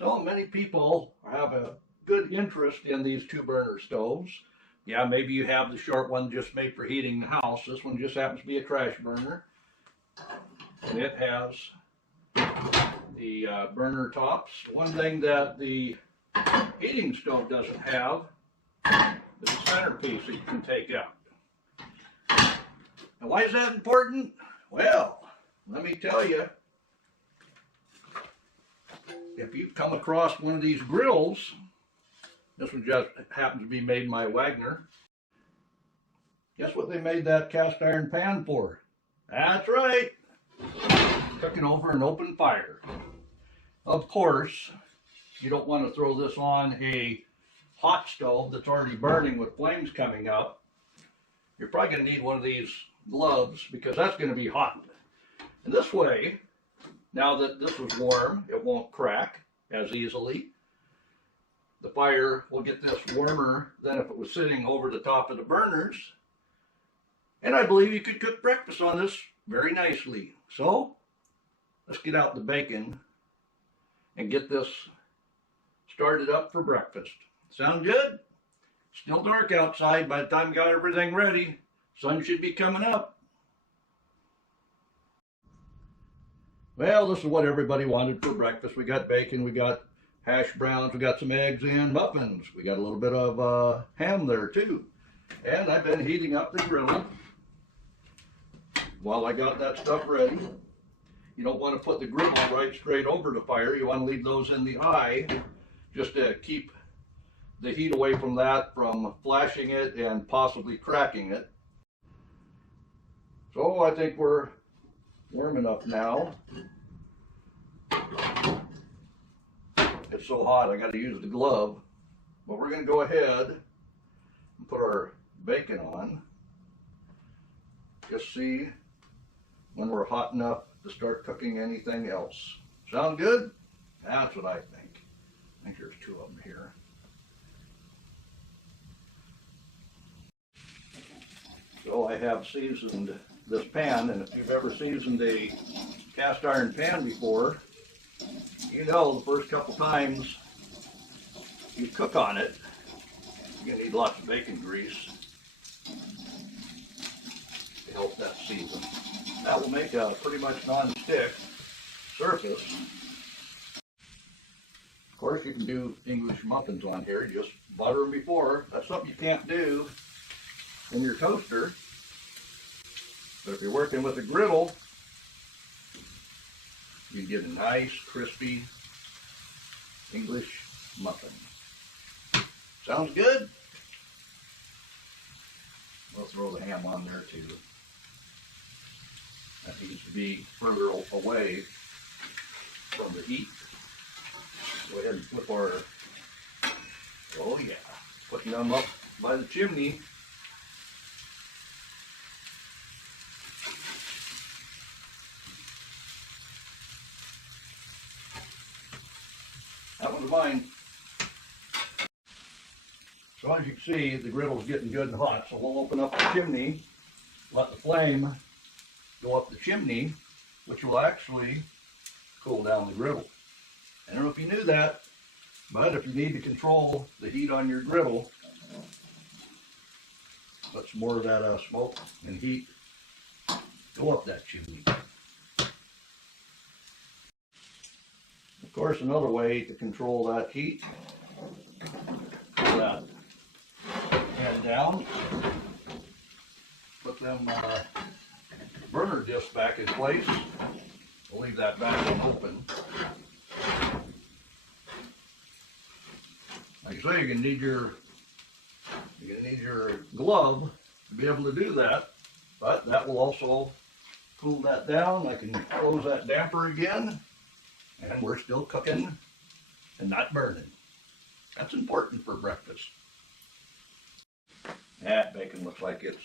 So many people have a good interest in these two burner stoves. Yeah, maybe you have the short one just made for heating the house. This one just happens to be a trash burner. And it has the burner tops. One thing that the heating stove doesn't have is a centerpiece that you can take out. And why is that important? Well, let me tell you, if you come across one of these griddles, this one just happens to be made by Wagner. Guess what they made that cast iron pan for? That's right, cooking over an open fire. Of course, you don't want to throw this on a hot stove that's already burning with flames coming up. You're probably going to need one of these gloves because that's going to be hot. And this way, now that this was warm, it won't crack as easily. The fire will get this warmer than if it was sitting over the top of the burners. And I believe you could cook breakfast on this very nicely. So, let's get out the bacon and get this started up for breakfast. Sound good? Still dark outside by the time we got everything ready. Sun should be coming up. Well, this is what everybody wanted for breakfast. We got bacon, we got hash browns, we got some eggs and muffins. We got a little bit of ham there too. And I've been heating up the griddle while I got that stuff ready. You don't want to put the griddle right straight over the fire. You want to leave those in the eye just to keep the heat away from that, from flashing it and possibly cracking it. So I think we're warm enough now. It's so hot I got to use the glove, but we're going to go ahead and put our bacon on. Just see when we're hot enough to start cooking anything else. Sound good? That's what I think. I think there's two of them here. So I have seasoned this pan, and if you've ever seasoned a cast iron pan before, you know the first couple times you cook on it, you're gonna need lots of bacon grease to help that season. That will make a pretty much non-stick surface. Of course, you can do English muffins on here. Just butter them before. That's something you can't do in your toaster. But if you're working with a griddle, you get a nice, crispy English muffin. Sounds good? We'll throw the ham on there too. That needs to be further away from the heat. Go ahead and flip our, oh yeah, putting them up by the chimney. That one's mine. So as you can see, the griddle's getting good and hot, so we'll open up the chimney, let the flame go up the chimney, which will actually cool down the griddle. I don't know if you knew that, but if you need to control the heat on your griddle, let some more of that smoke and heat go up that chimney. Of course, another way to control that heat, pull that pan down, put them burner discs back in place. We'll leave that back open. Like I say, you're gonna need your glove to be able to do that, but that will also cool that down. I can close that damper again, and we're still cooking and not burning. That's important for breakfast. That bacon looks like it's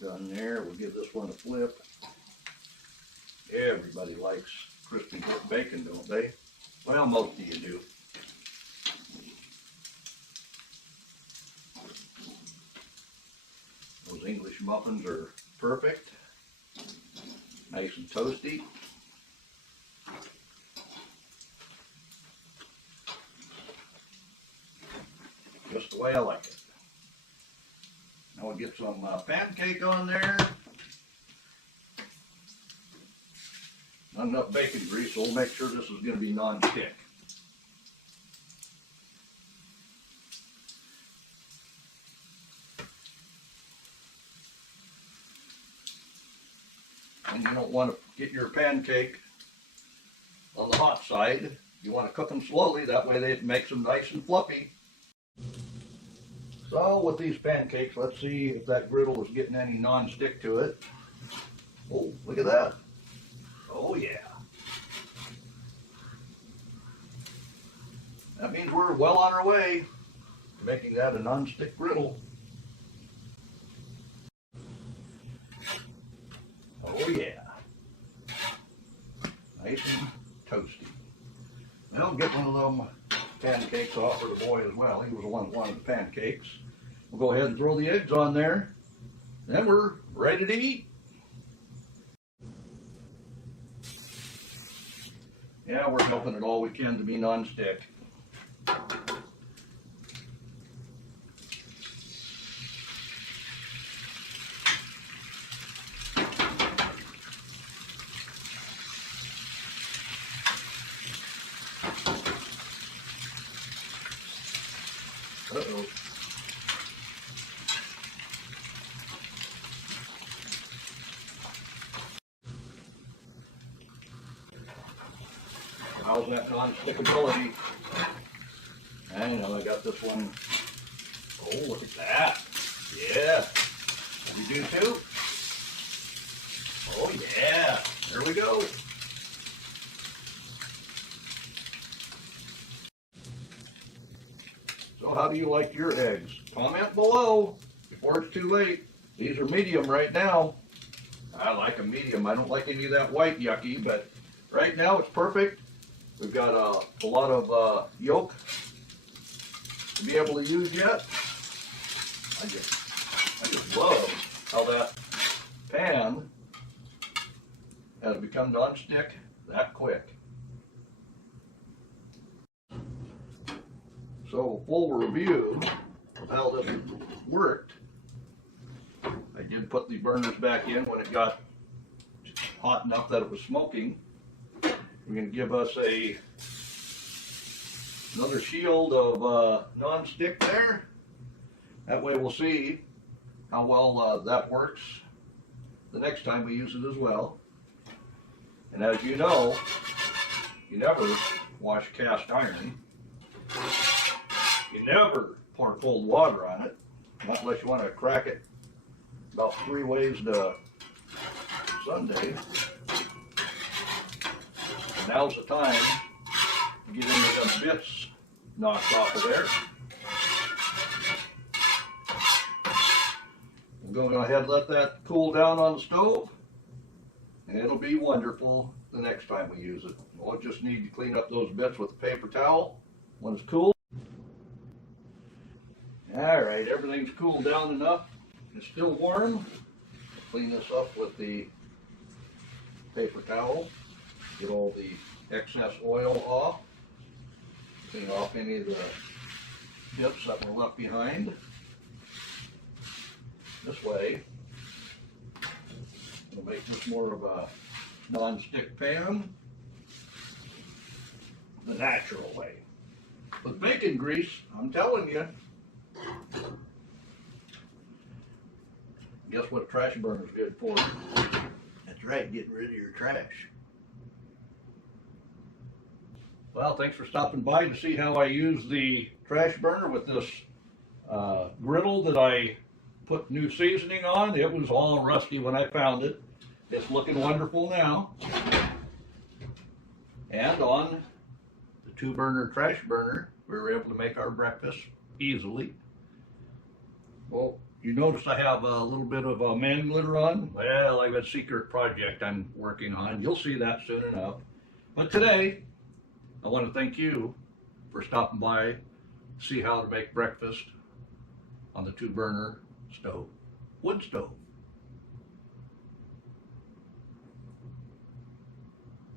done there. We'll give this one a flip. Everybody likes crispy cooked bacon, don't they? Well, most of you do. Those English muffins are perfect. Nice and toasty. just the way I like it. Now we'll get some pancake on there. Not enough bacon grease, so we'll make sure this is going to be non-stick. And you don't want to get your pancake on the hot side. You want to cook them slowly, that way it makes them nice and fluffy. So with these pancakes, let's see if that griddle is getting any non-stick to it. Oh, look at that. Oh yeah. That means we're well on our way to making that a non-stick griddle. Oh yeah. Nice and toasty. Now I'll get one of them pancakes off for the boy as well. He was the one that wanted the pancakes. We'll go ahead and throw the eggs on there. Then we're ready to eat. Yeah, we're helping it all we can to be non-stick. Uh-oh. How's that non-stickability? I know I got this one. Oh, look at that. Yeah. You do too? Oh yeah. There we go. So how do you like your eggs? Comment below before it's too late. These are medium right now. I like them medium. I don't like any of that white yucky, but right now it's perfect. We've got a lot of yolk to be able to use yet. I just love how that pan has become non-stick that quick. So full review of how this worked. I did put the burners back in when it got hot enough that it was smoking. We're going to give us another shield of non-stick there. That way we'll see how well that works the next time we use it as well. And as you know, you never wash cast iron. You never pour cold water on it, not unless you want to crack it about 3 ways to Sunday. And now's the time to get any of the bits knocked off of there. We'll go ahead and let that cool down on the stove, and it'll be wonderful the next time we use it. We'll just need to clean up those bits with a paper towel when it's cool. Alright, everything's cooled down enough. It's still warm. Clean this up with the paper towel. Get all the excess oil off. Clean off any of the bits that were left behind. This way, it'll make this more of a non-stick pan the natural way. With bacon grease, I'm telling you, guess what a trash burner is good for? That's right, getting rid of your trash. Well, thanks for stopping by to see how I use the trash burner with this griddle that I put new seasoning on. It was all rusty when I found it. It's looking wonderful now. And on the 2-burner trash burner, we were able to make our breakfast easily. Well, you notice I have a little bit of a man glitter on. Well, I have a secret project I'm working on. You'll see that soon enough. But today, I want to thank you for stopping by to see how to make breakfast on the 2-burner stove, wood stove.